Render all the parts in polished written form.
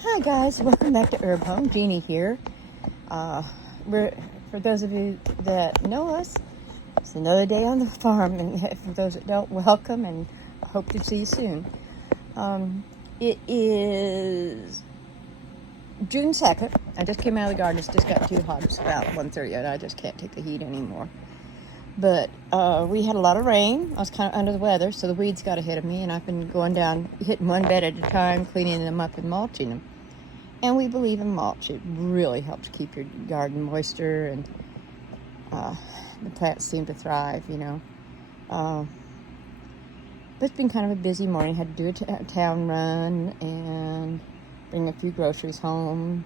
Hi guys, welcome back to Herbhome. Jeannie here. For those of you that know us, it's another day on the farm, and for those that don't, welcome, and I hope to see you soon. It is June 2nd. I just came out of the garden. It's just got too hot. It's about 1:30 and I just can't take the heat anymore. But we had a lot of rain. I was kind of under the weather, so the weeds got ahead of me, and I've been going down, hitting one bed at a time, cleaning them up and mulching them. And we believe in mulch. It really helps keep your garden moister, and the plants seem to thrive, But it's been kind of a busy morning. Had to do a town run and bring a few groceries home.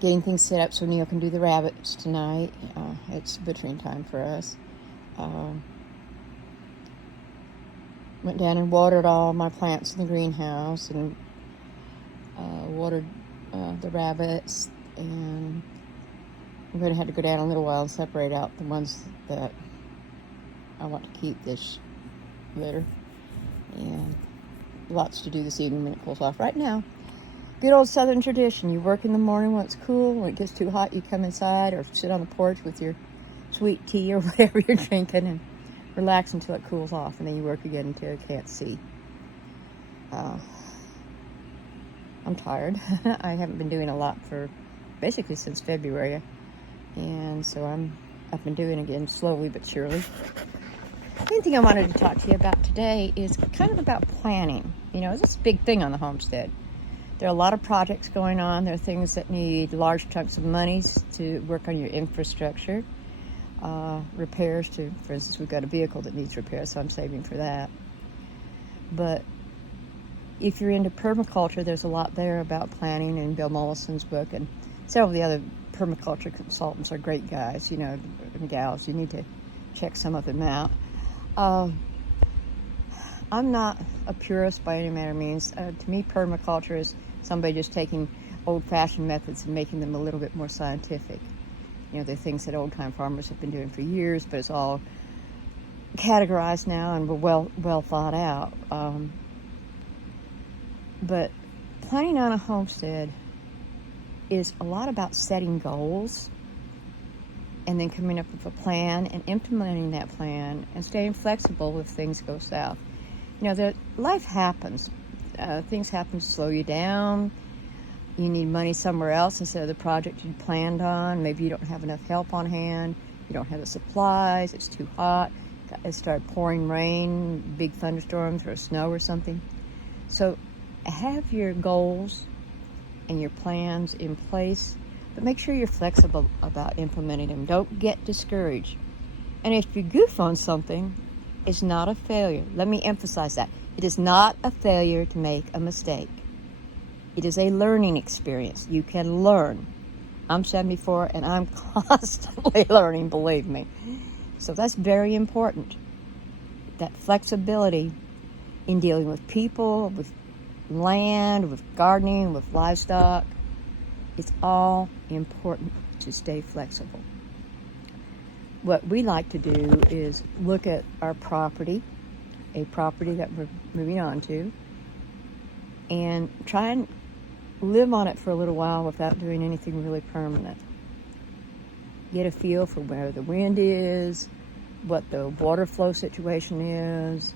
Getting things set up so Neil can do the rabbits tonight. It's butchering time for us. Went down and watered all my plants in the greenhouse and watered the rabbits. And I'm going to have to go down a little while and separate out the ones that I want to keep this litter. And lots to do this evening when it cools off. Right now, good old Southern tradition. You work in the morning when it's cool. When it gets too hot, you come inside or sit on the porch with your sweet tea or whatever you're drinking and relax until it cools off. And then you work again until you can't see. I'm tired. I haven't been doing a lot for basically since February. And so I've been doing again slowly but surely. The main thing I wanted to talk to you about today is kind of about planning. It's a big thing on the homestead. There are a lot of projects going on. There are things that need large chunks of money to work on your infrastructure. Repairs for instance, we've got a vehicle that needs repairs, so I'm saving for that. But if you're into permaculture, there's a lot there about planning, and Bill Mollison's book and several of the other permaculture consultants are great guys, and gals. You need to check some of them out. I'm not a purist by any manner of means. To me, permaculture is somebody just taking old-fashioned methods and making them a little bit more scientific. They're things that old-time farmers have been doing for years, but it's all categorized now and well thought out. But planning on a homestead is a lot about setting goals and then coming up with a plan and implementing that plan and staying flexible if things go south. Life happens. Things happen to slow you down. You need money somewhere else instead of the project you planned on. Maybe you don't have enough help on hand. You don't have the supplies. It's too hot. It started pouring rain, big thunderstorms or snow or something. So have your goals and your plans in place, but make sure you're flexible about implementing them. Don't get discouraged. And if you goof on something, it's not a failure. Let me emphasize that. It is not a failure to make a mistake. It is a learning experience. You can learn. I'm 74 and I'm constantly learning, believe me. So that's very important. That flexibility in dealing with people, with land, with gardening, with livestock. It's all important to stay flexible. What we like to do is look at our property, a property that we're moving on to, and try and live on it for a little while without doing anything really permanent. Get a feel for where the wind is, what the water flow situation is,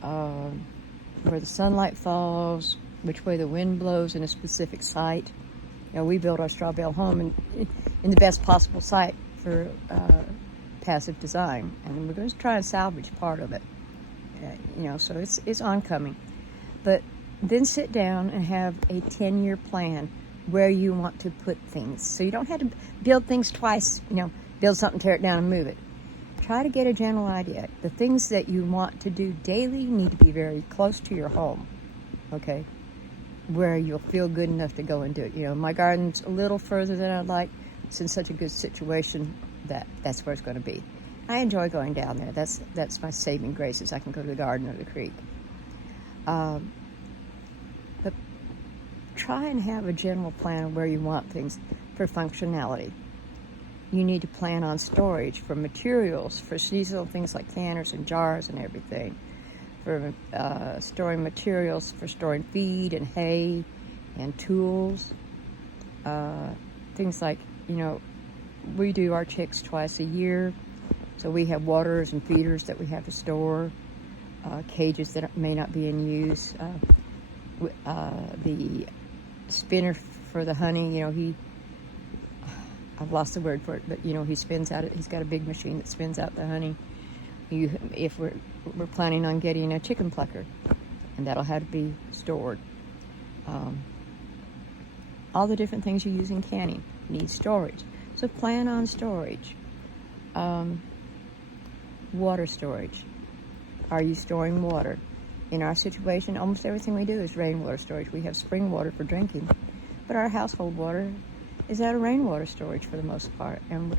where the sunlight falls, which way the wind blows in a specific site. We built our straw bale home in the best possible site for passive design, and we're going to try and salvage part of it. So it's oncoming. But then sit down and have a 10-year plan where you want to put things. So you don't have to build things twice, build something, tear it down, and move it. Try to get a general idea. The things that you want to do daily need to be very close to your home, okay? Where you'll feel good enough to go and do it. My garden's a little further than I'd like. It's in such a good situation that's where it's going to be. I enjoy going down there. That's my saving grace, is I can go to the garden or the creek. But try and have a general plan of where you want things for functionality. You need to plan on storage for materials, for seasonal things like canners and jars and everything, for storing materials, for storing feed and hay and tools. Things like, we do our chicks twice a year, so we have waters and feeders that we have to store, cages that may not be in use, the spinner for the honey, I've lost the word for it, but he spins out it. He's got a big machine that spins out the honey. If we're planning on getting a chicken plucker, and that'll have to be stored. All the different things you use in canning need storage, so plan on storage. Water storage. Are you storing water? In our situation, almost everything we do is rainwater storage. We have spring water for drinking, but our household water is out of rainwater storage for the most part, and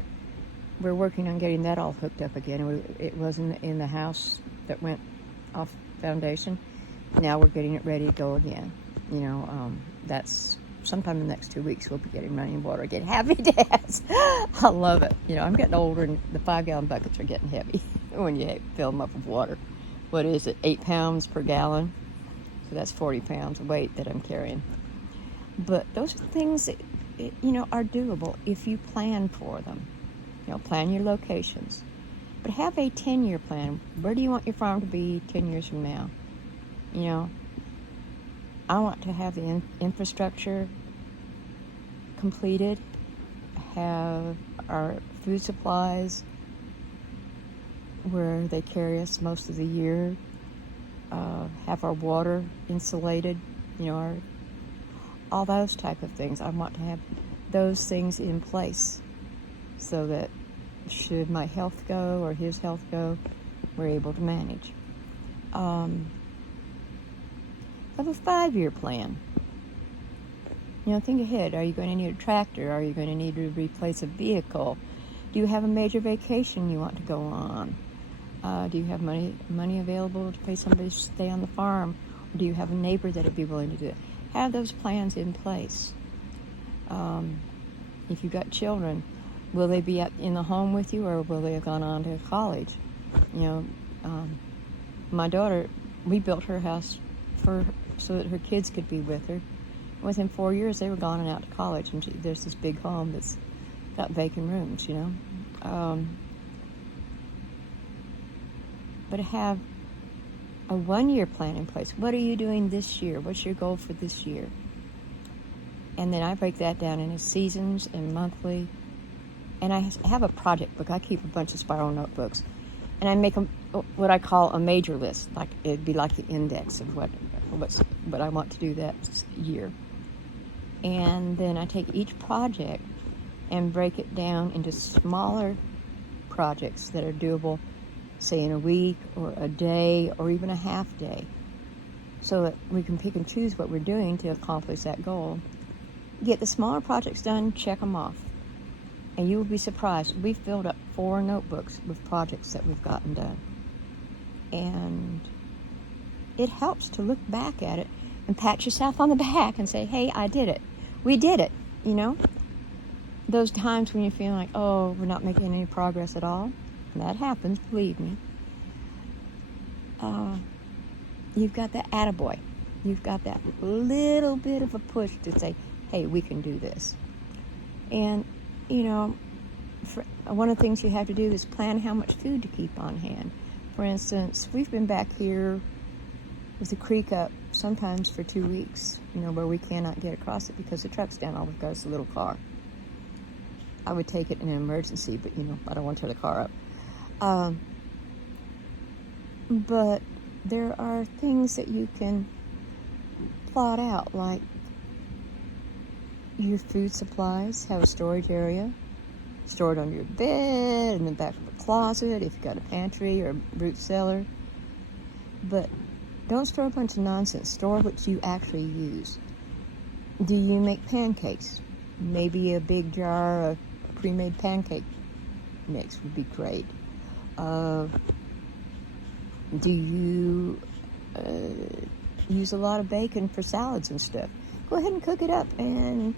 we're working on getting that all hooked up again. It was in the house that went off foundation. Now we're getting it ready to go again. That's sometime in the next 2 weeks we'll be getting running water again. Happy dads! I love it. I'm getting older, and the 5-gallon buckets are getting heavy when you fill them up with water. What is it, 8 pounds per gallon? So that's 40 pounds of weight that I'm carrying. But those are things that, are doable if you plan for them. Plan your locations. But have a 10-year plan. Where do you want your farm to be 10 years from now? I want to have the infrastructure completed, have our food supplies where they carry us most of the year, have our water insulated, all those type of things. I want to have those things in place so that should my health go or his health go, we're able to manage. Have a 5-year plan. Think ahead. Are you going to need a tractor? Are you going to need to replace a vehicle? Do you have a major vacation you want to go on? Do you have money available to pay somebody to stay on the farm? Or do you have a neighbor that would be willing to do it? Have those plans in place. If you've got children, will they be in the home with you, or will they have gone on to college? My daughter, we built her house so that her kids could be with her. Within 4 years, they were gone and out to college, and there's this big home that's got vacant rooms, But have a 1-year plan in place. What are you doing this year? What's your goal for this year? And then I break that down into seasons and monthly. And I have a project book. I keep a bunch of spiral notebooks. And I make what I call a major list. Like it'd be like the index of what I want to do that year. And then I take each project and break it down into smaller projects that are doable, say in a week or a day or even a half day, so that we can pick and choose what we're doing to accomplish that goal. Get the smaller projects done, check them off. And you will be surprised. We've filled up 4 notebooks with projects that we've gotten done. And it helps to look back at it and pat yourself on the back and say, hey, I did it. We did it, Those times when you feel like, oh, we're not making any progress at all, and that happens, believe me. You've got that attaboy. You've got that little bit of a push to say, hey, we can do this. And, one of the things you have to do is plan how much food to keep on hand. For instance, we've been back here with the creek up sometimes for 2 weeks, where we cannot get across it because the truck's down. All we've got is a little car. I would take it in an emergency, but, I don't want to tear the car up. But there are things that you can plot out, like your food supplies, have a storage area, store it under your bed, in the back of a closet, if you've got a pantry or a root cellar. But don't store a bunch of nonsense. Store what you actually use. Do you make pancakes? Maybe a big jar of pre-made pancake mix would be great. Do you use a lot of bacon for salads and stuff? Go ahead and cook it up and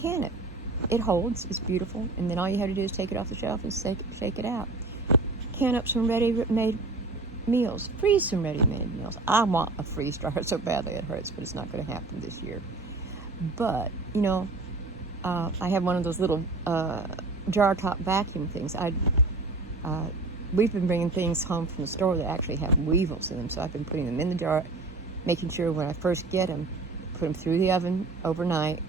can it. It holds, it's beautiful, and then all you have to do is take it off the shelf and shake it out. Can up some ready-made meals. Freeze some ready-made meals. I want a freeze dryer so badly it hurts, but it's not going to happen this year. But, I have one of those little jar top vacuum things. We've been bringing things home from the store that actually have weevils in them, so I've been putting them in the jar, making sure when I first get them, put them through the oven overnight,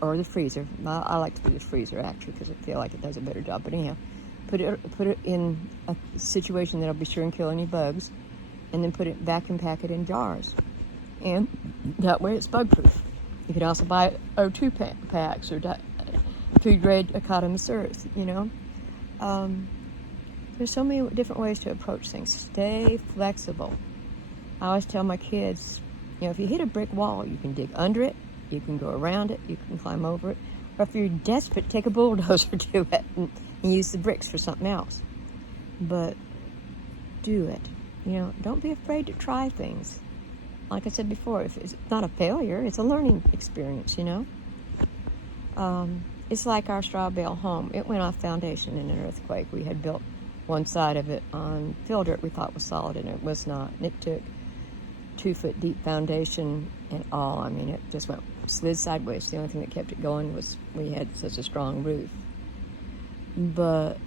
or the freezer. I like to do the freezer, actually, because I feel like it does a better job. But anyhow, put it in a situation that'll be sure and kill any bugs, and then vacuum pack it in jars. And that way it's bug-proof. You could also buy O2 packs or food-grade Academy-Earth, There's so many different ways to approach things. Stay flexible. I always tell my kids, if you hit a brick wall, you can dig under it, you can go around it, you can climb over it, or if you're desperate, take a bulldozer to it and use the bricks for something else. But do it. Don't be afraid to try things. Like I said before, if it's not a failure, it's a learning experience, It's like our straw bale home. It went off foundation in an earthquake. We had built one side of it on fill dirt we thought was solid, and it was not. And it took 2-foot deep foundation and all. It just slid sideways. The only thing that kept it going was we had such a strong roof. But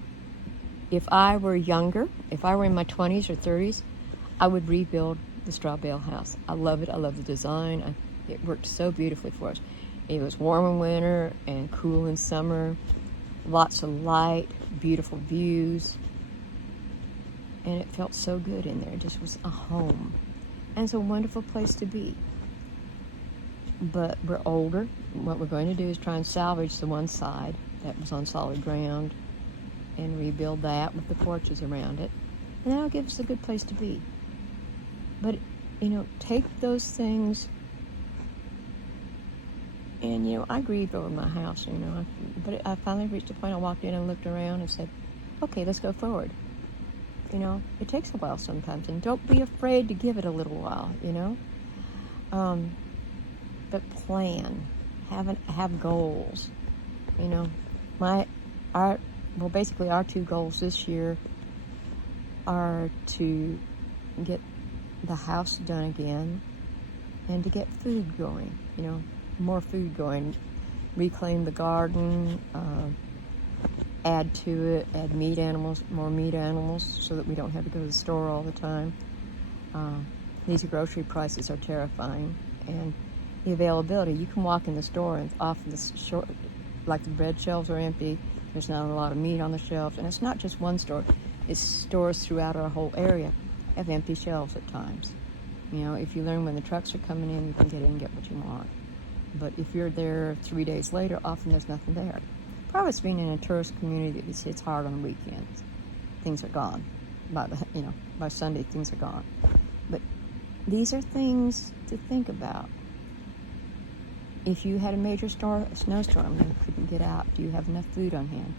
if I were younger, if I were in my 20s or 30s, I would rebuild the straw bale house. I love it. I love the design. It worked so beautifully for us. It was warm in winter and cool in summer. Lots of light, beautiful views. And it felt so good in there. It just was a home. And it's a wonderful place to be. But we're older. What we're going to do is try and salvage the one side that was on solid ground and rebuild that with the porches around it. And that'll give us a good place to be. But, take those things. And, I grieved over my house, but I finally reached a point I walked in and looked around and said, okay, let's go forward. It takes a while sometimes, and don't be afraid to give it a little while, But plan, have goals, Basically our 2 goals this year are to get the house done again and to get food going, more food going, reclaim the garden, add to it, add more meat animals, so that we don't have to go to the store all the time. These grocery prices are terrifying, and the availability. You can walk in the store and often like the bread shelves are empty. There's not a lot of meat on the shelves, and it's not just one store. It's stores throughout our whole area have empty shelves at times. If you learn when the trucks are coming in, you can get in and get what you want. But if you're there 3 days later, often there's nothing there. Part of it's being in a tourist community that hits hard on the weekends. Things are gone. By Sunday, things are gone. But these are things to think about. If you had a major snowstorm and you couldn't get out, do you have enough food on hand?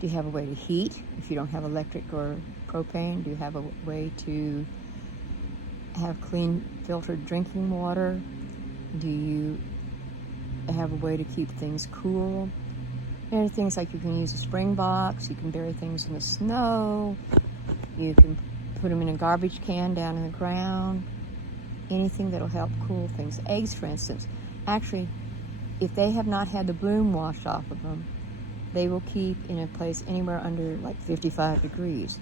Do you have a way to heat if you don't have electric or propane? Do you have a way to have clean, filtered drinking water? Do you have a way to keep things cool? There are things like you can use a spring box, you can bury things in the snow, you can put them in a garbage can down in the ground, anything that'll help cool things. Eggs, for instance, actually, if they have not had the bloom washed off of them, they will keep in a place anywhere under 55 degrees.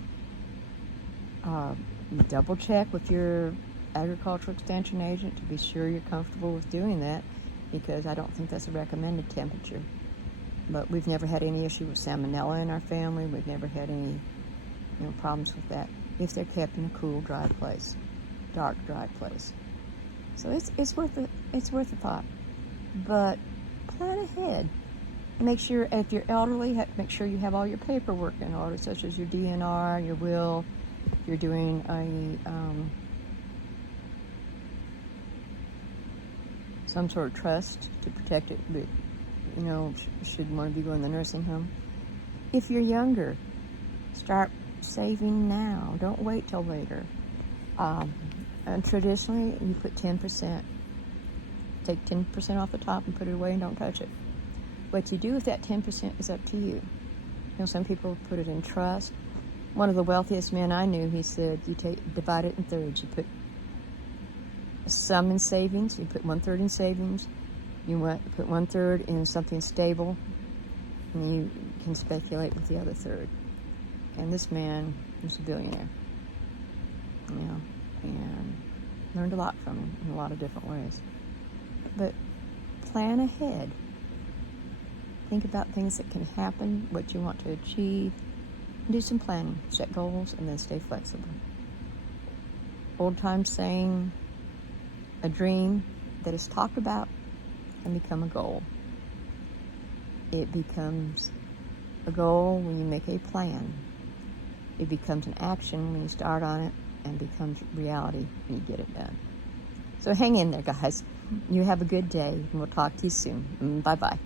Double check with your agricultural extension agent to be sure you're comfortable with doing that, because I don't think that's a recommended temperature. But we've never had any issue with salmonella in our family. We've never had any problems with that if they're kept in a cool, dry place, dark, dry place. So it's worth a thought. But plan ahead. Make sure, if you're elderly, make sure you have all your paperwork in order, such as your DNR, your will. If you're doing some sort of trust to protect it, but should want to be going to the nursing home. If you're younger, start saving now. Don't wait till later. And traditionally, you put 10%. Take 10% off the top and put it away and don't touch it. What you do with that 10% is up to you. Some people put it in trust. One of the wealthiest men I knew, he said, divide it in thirds. You put some in savings, you put 1/3 in savings, put 1/3 in something stable, and you can speculate with the other third. And this man was a billionaire, and learned a lot from him in a lot of different ways. But plan ahead. Think about things that can happen, what you want to achieve. Do some planning, set goals, and then stay flexible. Old time saying, a dream that is talked about can become a goal. It becomes a goal when you make a plan. It becomes an action when you start on it, and becomes reality when you get it done. So hang in there, guys. You have a good day, and we'll talk to you soon. Bye-bye.